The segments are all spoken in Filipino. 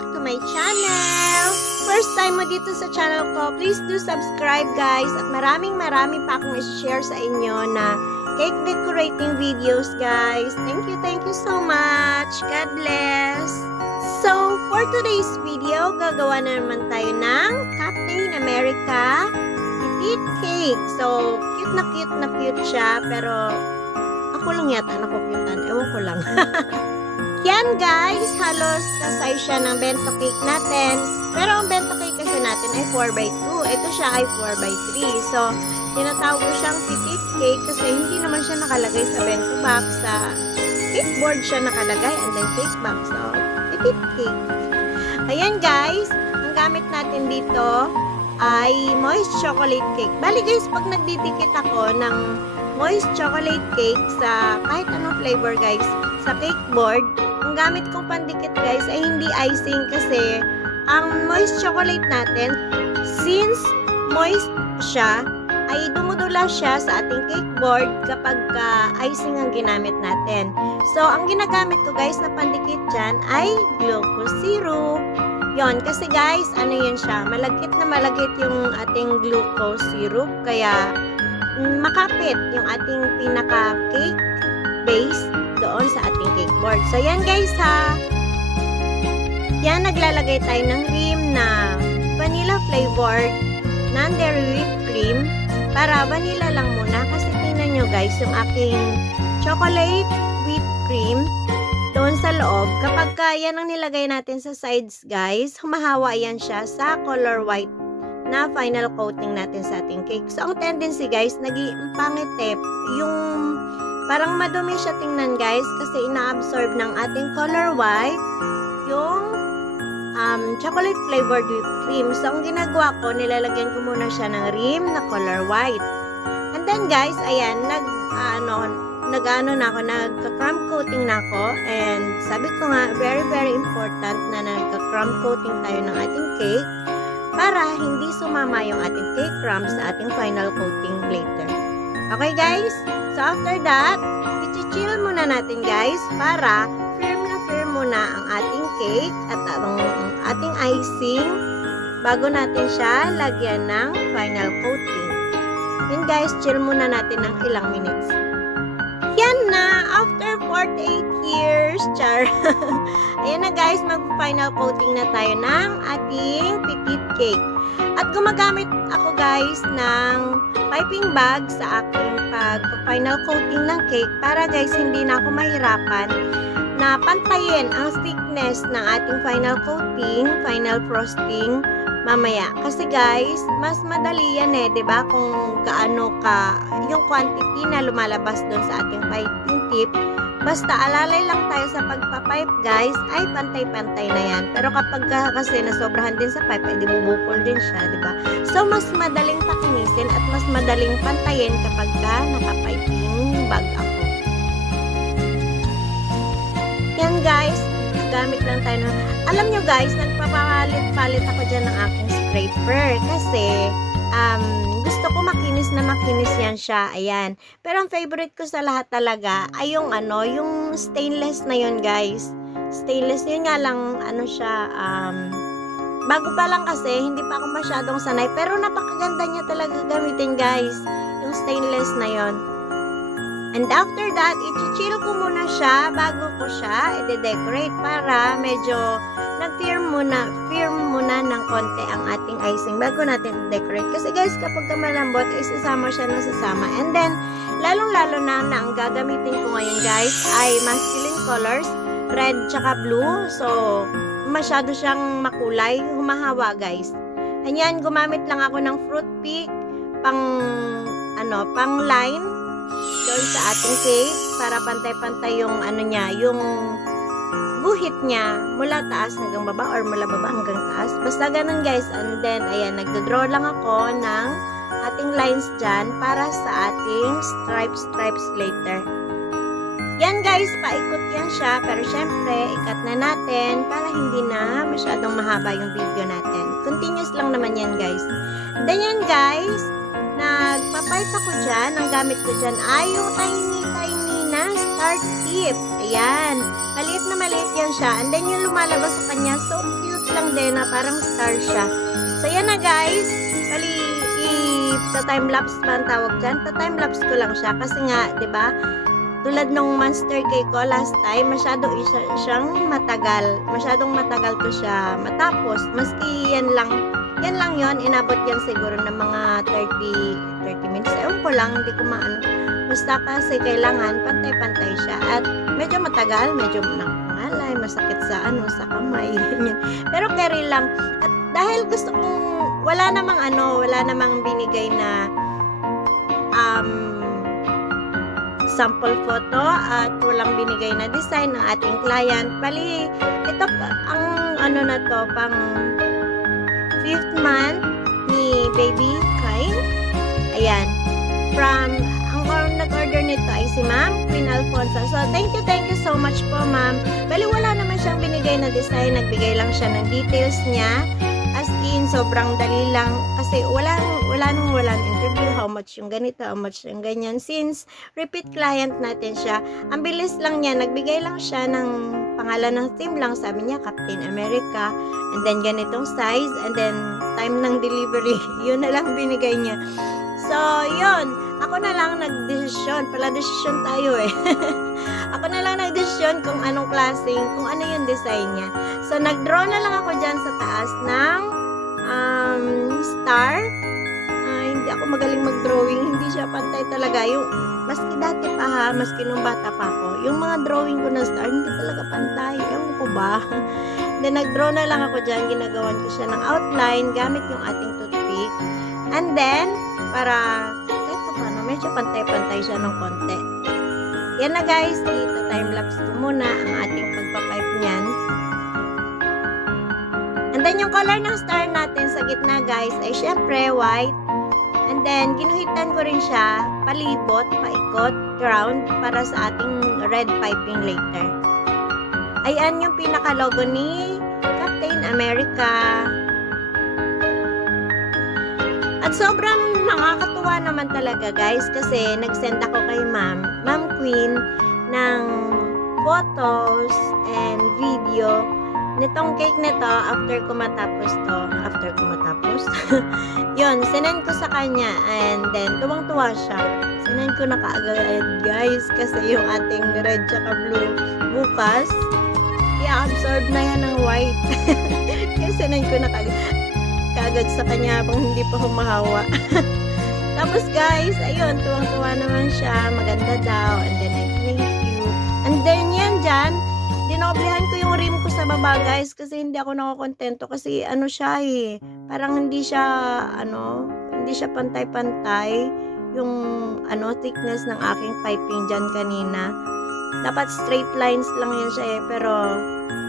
back to my channel! First time mo dito sa channel ko, please do subscribe guys. At maraming pa akong i-share sa inyo na cake decorating videos guys. Thank you so much. God bless! So, for today's video, gagawa na naman tayo ng Captain America petite cake. So, cute na cute siya, pero ako lang yata nakukyutan. Ewan ko lang. Yan guys, halos kasay siya ng bento cake natin. Pero ang bento cake kasi natin ay 4x2. Ito siya ay 4x3. So, tinatawag ko siyang petite cake kasi hindi naman siya nakalagay sa bento box. Sa cake board siya nakalagay and then cake box. So, petite cake. Ayan guys, ang gamit natin dito ay moist chocolate cake. Bali guys, pag nagdidikit ako ng moist chocolate cake sa kahit anong flavor guys, sa cake board, ang gamit kong pandikit guys ay hindi icing kasi ang moist chocolate natin, since moist siya, ay dumudula siya sa ating cake board kapag icing ang ginamit natin. So, ang ginagamit ko guys na pandikit dyan ay glucose syrup. Yon, kasi guys, ano yun siya, malagkit na malagkit yung ating glucose syrup, kaya makapit yung ating pinaka-cake base doon sa ating cake board. So, yan guys ha. Yan, naglalagay tayo ng cream na vanilla flavored non-dairy whipped cream. Para vanilla lang muna kasi tingnan nyo guys, yung aking chocolate whipped cream doon sa loob, kapag yan ang nilagay natin sa sides guys, humahawa yan siya sa color white na final coating natin sa ating cake. So, ang tendency guys, naging pangit yung parang madumi siya tingnan guys kasi ina-absorb ng ating color white yung chocolate flavored whipped cream. So, ang ginagawa ko, nilalagyan ko muna siya ng rim na color white. And then guys, ayan, nagka-crumb coating na ako, and sabi ko nga, very important na nagka-crumb coating tayo ng ating cake para hindi sumama yung ating cake crumbs sa ating final coating later. Okay guys? So after that, i-chill muna natin guys para firm muna ang ating cake at ang ating icing bago natin siya lagyan ng final coating. Then guys, chill muna natin ng ilang minutes. Yan na, after 48 years, char. Ayan na guys, mag-final coating na tayo ng ating petite cake. At gumagamit ako guys ng piping bag sa aking pag-final coating ng cake para guys, hindi na ako mahirapan na pantayin ang thickness ng ating final coating, final frosting mamaya. Kasi guys, mas madali yan diba? Kung gaano ka yung quantity na lumalabas doon sa ating piping tip. Basta alalay lang tayo sa pagpapipe guys, ay pantay-pantay na yan. Pero kapag kasi nasobrahan din sa pipe, di bubukol din siya, diba? So, mas madaling pakinisin at mas madaling pantayin kapag naka-piping bag ako. Yan guys, gamit lang tayo ng, alam nyo guys, nagpapalit-palit ako dyan ng aking scraper kasi gusto ko makinis yan siya, ayan. Pero ang favorite ko sa lahat talaga ay yung yung stainless na yun guys. Stainless yun nga lang, siya, bago pa lang kasi, hindi pa ako masyadong sanay, pero napakaganda niya talaga gamitin guys, yung stainless na yun. And after that, i-chill ko muna siya bago ko siya i-decorate para medyo nag-firm muna ng konti ang ating icing bago natin i-decorate. Kasi guys, kapag malambot, isasama siya ng sasama. And then, lalong-lalo na ang gagamitin ko ngayon guys ay masculine colors, red tsaka blue. So, masyado siyang makulay, humahawa guys. Ayan, gumamit lang ako ng fruit pick pang line doon sa ating cake para pantay-pantay yung yung guhit niya mula taas hanggang baba or mula baba hanggang taas. Basta ganun guys. And then, ayan, nagdodraw lang ako ng ating lines dyan para sa ating stripes later. Yan guys, paikot yan siya. Pero syempre, ikat na natin para hindi na masyadong mahaba yung video natin. Continuous lang naman yan guys. And then yan guys, nagpapipe ako dyan. Ang gamit ko dyan ay yung tiny na star tip. Ayan. Maliit na maliit yan siya. And then yung lumalabas sa kanya, so cute lang din na parang star siya. So, yan na guys. Bali, time-lapse pa ang tawag dyan. Time-lapse ko lang siya kasi nga, di ba? Tulad nung monster cake ko last time, masyadong matagal ko siya matapos. Maski yan lang yon, inabot yan siguro ng mga 30 minutes. Ewan ko lang, hindi ko maano. Basta kasi kailangan pantay-pantay siya. At medyo matagal, medyo nangangalay, masakit sa kamay. Pero carry lang. At dahil gusto kong, wala namang binigay na sample photo at walang binigay na design ng ating client. Bali, ito ang pang 5th month ni Baby Kind. Ayan. Ang nag-order nito ay si Ma'am Queen Alfonso. So, thank you so much po, Ma'am. Bali, wala naman siyang binigay na design. Nagbigay lang siya ng details niya. As in, sobrang dali lang. Kasi wala interview, how much yung ganito, how much yung ganyan. Since repeat client natin siya, ang bilis lang niya. Nagbigay lang siya ng pangalan ng team lang. Sabi niya, Captain America. And then, ganitong size. And then, time ng delivery. Yun na lang binigay niya. So, yun. Ako na lang nagdesisyon. Desisyon tayo eh. Ako na lang nagdesisyon kung anong klaseng, kung ano yung design niya. So, nag-draw na lang ako dyan sa taas ng star. Hindi ako magaling mag-drawing. Hindi siya pantay talaga. Maski dati pa ha, maski nung bata pa ako, yung mga drawing ko na star, hindi talaga pantay. Ewan ko ba? Then, nag-draw na lang ako dyan. Ginagawan ko siya ng outline gamit yung ating toothpick. And then, para kahit paano, medyo pantay-pantay siya ng konti. Yan na guys, time-lapse ko muna ang ating pagpapipe niyan. And then, yung color ng star natin sa gitna guys, ay syempre white. And then, ginuhitan ko rin siya, palibot, paikot, ground, para sa ating red piping later. Ayan yung pinaka-logo ni Captain America. At sobrang nakakatuwa naman talaga guys kasi nag-send ako kay Ma'am Queen ng photos and video nitong cake nito after ko matapos yun, sinend ko sa kanya and then tuwang-tuwa siya. Sinend ko na kaagad guys kasi yung ating red tsaka blue bukas i-absorb na yan ng white. Kaya sinend ko na kaagad sa kanya habang hindi pa humahawa. Tapos guys, ayun, tuwang-tuwa naman siya, maganda daw, and then I thank you. And then yan dyan, dinoblehan ko yung rim ko sa baba guys kasi hindi ako nakokontento kasi siya parang hindi siya pantay-pantay yung thickness ng aking piping dyan kanina. Dapat straight lines lang yan siya pero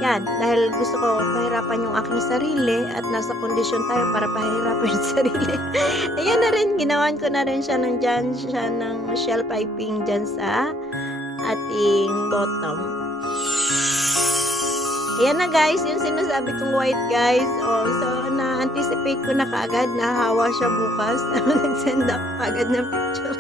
yan, dahil gusto ko pahirapan yung aking sarili at nasa kondisyon tayo para pahirapan yung sarili. Ayan na rin, ginawan ko na rin siya ng shell piping dyan sa ating bottom. Ayan na guys, yung sinasabi kong white guys. So na-anticipate ko na kaagad na hawa siya bukas. Nag-send up kaagad ng picture.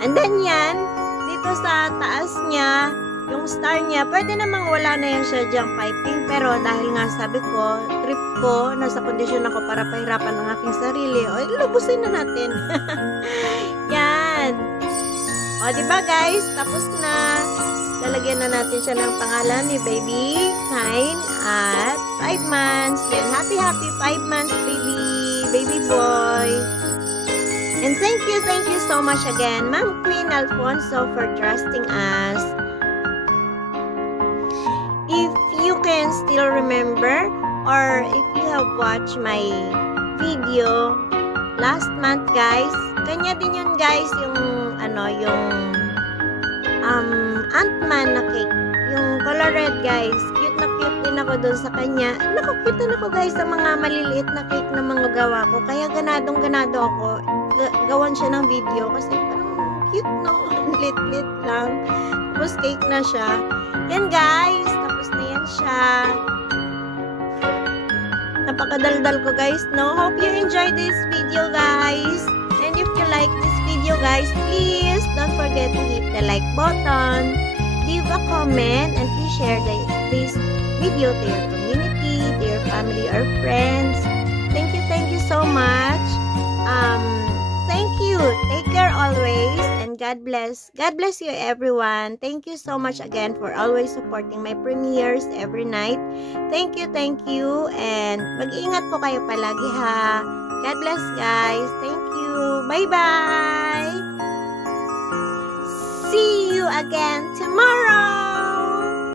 And then yan, dito sa taas niya, yung star niya, pwede namang wala na yan siya dyang piping. Pero dahil nga sabi ko, trip ko, nasa kondisyon ako para pahirapan ang aking sarili. Lubusin na natin. Yan. Diba guys, tapos na. Lalagyan na natin siya ng pangalan ni Baby Kind at 5 months. Yan, happy 5 months baby boy. And thank you so much again, Ma'am Queen Alfonso, for trusting us. If you can still remember or if you have watched my video last month guys, kanya din yun guys, yung Ant-Man na cake. Yung color red guys. Cute na cute din ako doon sa kanya. Nakakute na ako guys sa mga maliliit na cake na mga gawa ko. Kaya ganado ako. Gawan siya ng video kasi parang cute no. Lit-lit lang. Tapos cake na siya. Yan guys. Tapos na yan siya. Napakadaldal ko guys no. Hope you enjoyed this video guys. And if you like this video guys, please don't forget to hit the like button, leave a comment, and please share this video to your community, to your family or friends. Thank you so much. Thank you. Take care always and God bless. God bless you everyone. Thank you so much again for always supporting my premieres every night. Thank you and mag-ingat po kayo palagi ha. God bless guys. Thank you. Bye-bye. See you again tomorrow.